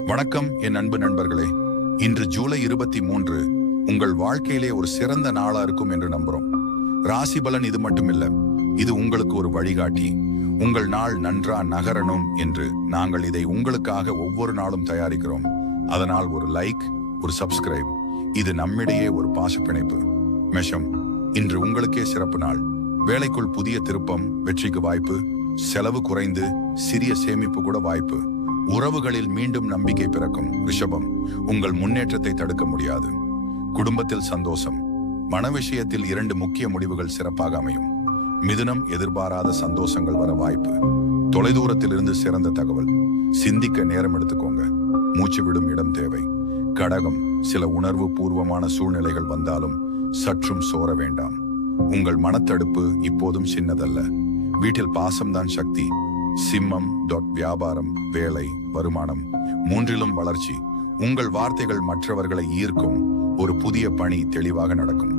வணக்கம் என் அன்பு நண்பர்களே. இன்று ஜூலை 23. உங்கள் வாழ்க்கையிலே ஒரு சிறந்த நாளா இருக்கும் என்று நம்புறோம். ராசி பலன் இது மட்டுமில்ல, இது உங்களுக்கு ஒரு வழிகாட்டி. உங்கள் நாள் நன்றா நகரணும் என்று நாங்கள் இதை உங்களுக்காக ஒவ்வொரு நாளும் தயாரிக்கிறோம். அதனால் ஒரு லைக், ஒரு சப்ஸ்கிரைப், இது நம்மிடையே ஒரு பாசப்பிணைப்பு. மேஷம், இன்று உங்களுக்கே சிறப்பு நாள். வேலைக்குள் புதிய திருப்பம், வெற்றிக்கு வாய்ப்பு, செலவு குறைந்து சிறிய சேமிப்பு கூட வாய்ப்பு. உறவுகளில் மீண்டும் நம்பிக்கை பிறக்கும். ரிஷபம், உங்கள் முன்னேற்றத்தை தடுக்க முடியாது. குடும்பத்தில் சந்தோஷம். மன விஷயத்தில் 2 முக்கிய முடிவுகள் சிறப்பாக அமையும். மிதுனம், எதிர்பாராத சந்தோஷங்கள் வர வாய்ப்பு. தொலைதூரத்திலிருந்து சிறந்த தகவல். சிந்திக்க நேரம் எடுத்துக்கோங்க. மூச்சு விடும் இடம் தேவை. கடகம், சில உணர்வு பூர்வமான சூழ்நிலைகள் வந்தாலும் சற்றும் சோர வேண்டாம். உங்கள் மனத்தடுப்பு இப்போதும் சின்னதல்ல. வீட்டில் பாசம்தான் சக்தி. சிம்மம், வியாபாரம், வேலை, வருமானம் மூன்றிலும் வளர்ச்சி. உங்கள் வார்த்தைகள் மற்றவர்களை ஈர்க்கும். ஒரு புதிய பணி தெளிவாக நடக்கும்.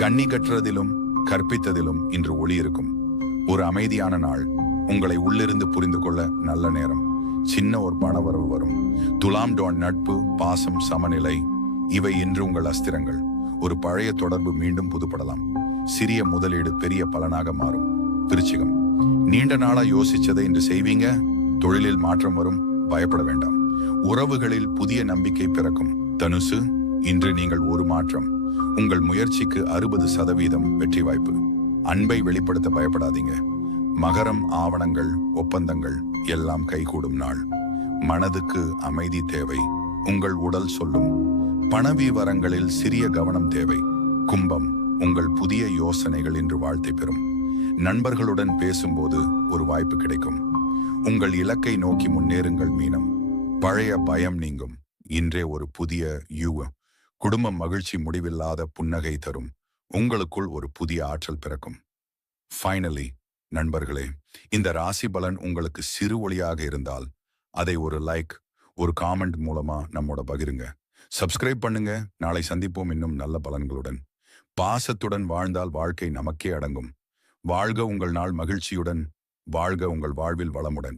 கண்ணி கற்றதிலும் கற்பித்ததிலும் இன்று ஒளி இருக்கும். ஒரு அமைதியான நாள். உங்களை உள்ளிருந்து புரிந்து கொள்ள நல்ல நேரம். சின்ன ஒரு பணவரவு வரும். துலாம், நட்பு, பாசம், சமநிலை, இவை இன்று உங்கள் அஸ்திரங்கள். ஒரு பழைய தொடர்பு மீண்டும் புதுப்படலாம். சிறிய முதலீடு பெரிய பலனாக மாறும். விருச்சிகம், நீண்ட நாளா யோசிச்சதை இன்று செய்வீங்க. தொழிலில் மாற்றம் வரும், பயப்பட வேண்டாம். உறவுகளில் புதிய நம்பிக்கை பிறக்கும். தனுசு, இன்று நீங்கள் ஒரு மாற்றம். உங்கள் முயற்சிக்கு 60% வெற்றி வாய்ப்பு. அன்பை வெளிப்படுத்த பயப்படாதீங்க. மகரம், ஆவணங்கள், ஒப்பந்தங்கள் எல்லாம் கைகூடும் நாள். மனதுக்கு அமைதி தேவை. உங்கள் உடல் சொல்லும். பணவிவரங்களில் சிறிய கவனம் தேவை. கும்பம், உங்கள் புதிய யோசனைகள் இன்று வாழ்த்தை பெறும். நண்பர்களுடன் பேசும்போது ஒரு வாய்ப்பு கிடைக்கும். உங்கள் இலக்கை நோக்கி முன்னேறுங்கள். மீனம், பழைய பயம் நீங்கும். இன்றே ஒரு புதிய குடும்பம் மகிழ்ச்சி, முடிவில்லாத புன்னகை தரும். உங்களுக்குள் ஒரு புதிய ஆற்றல் பிறக்கும். ஃபைனலி நண்பர்களே, இந்த ராசி பலன் உங்களுக்கு சிறு ஒளியாக இருந்தால் அதை ஒரு லைக், ஒரு காமெண்ட் மூலமா நம்மோட பகிருங்க. சப்ஸ்கிரைப் பண்ணுங்க. நாளை சந்திப்போம் இன்னும் நல்ல பலன்களுடன். பாசத்துடன் வாழ்ந்தால் வாழ்க்கை நமக்கே அடங்கும். வாழ்க உங்கள் நாள் மகிழ்ச்சியுடன். வாழ்க உங்கள் வாழ்வில் வளமுடன்.